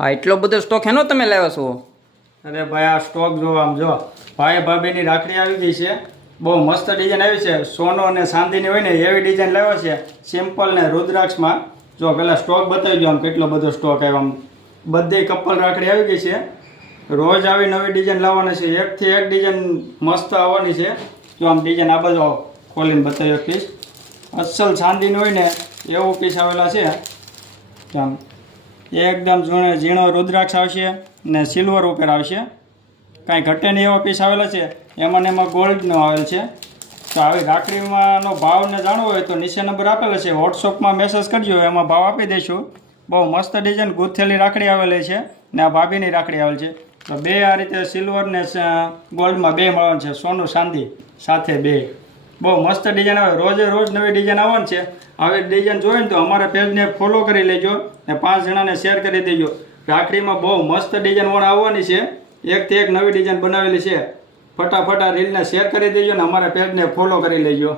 આ એટલો બધો સ્ટોક હેનો તમે લાવ્યા છો? અરે ભાઈ આ સ્ટોક જો આમ જો ભાઈ ભાભીની રાખડી આવી ગઈ છે. બહુ મસ્ત ડિઝાઇન આવી છે. સોનો અને ચાંદીની હોય ને એવી ડિઝાઇન લાવ્યો છે. સિમ્પલ ને રુદ્રાક્ષમાં. જો પેલા સ્ટોક બતાવી દો આમ કેટલો બધો સ્ટોક આવ્યો. આમ બધી કપલ રાખડી આવી ગઈ છે. રોજ આવી નવી ડિઝાઇન લાવવાની છે. એકથી એક ડિઝાઇન મસ્ત આવવાની છે. જો આમ ડિઝાઇન આ બાજુ ખોલીને બતાવ્યો પીસ. અસલ ચાંદીનું હોય ને એવું પીસ આવેલા છે. આમ એકદમ ઝીણો રુદ્રાક્ષ આવશે ને સિલ્વર ઉપર આવશે. કાંઈ ઘટે નહીં એવા પીસ આવેલા છે. એમાં ને એમાં ગોલ્ડનો આવેલ છે. તો આવી રાખડીમાંનો ભાવને જાણવો હોય તો નીચે નંબર આપેલો છે. વોટ્સઅપમાં મેસેજ કરજો, એમાં ભાવ આપી દઈશું. બહુ મસ્ત ડિઝાઇન ગૂંથેલી રાખડી આવેલી છે ને આ ભાભીની રાખડી આવેલ છે. તો બે આ રીતે સિલ્વર ને ગોલ્ડમાં બે મળવાનું છે. સોનું ચાંદી સાથે બે. બહુ મસ્ત ડિઝાઇન આવે. રોજે રોજ નવી ડિઝાઇન આવવાની છે. આવી ડિઝાઇન જોઈએ ને તો અમારા પેજને ફોલો કરી લેજો ને 5 જણાને શેર કરી દેજો. રાખડીમાં બહુ મસ્ત ડિઝાઇન પણ આવવાની છે. એકથી એક નવી ડિઝાઇન બનાવેલી છે. ફટાફટ આ રીલને શેર કરી દેજો ને અમારા પેજને ફોલો કરી લેજો.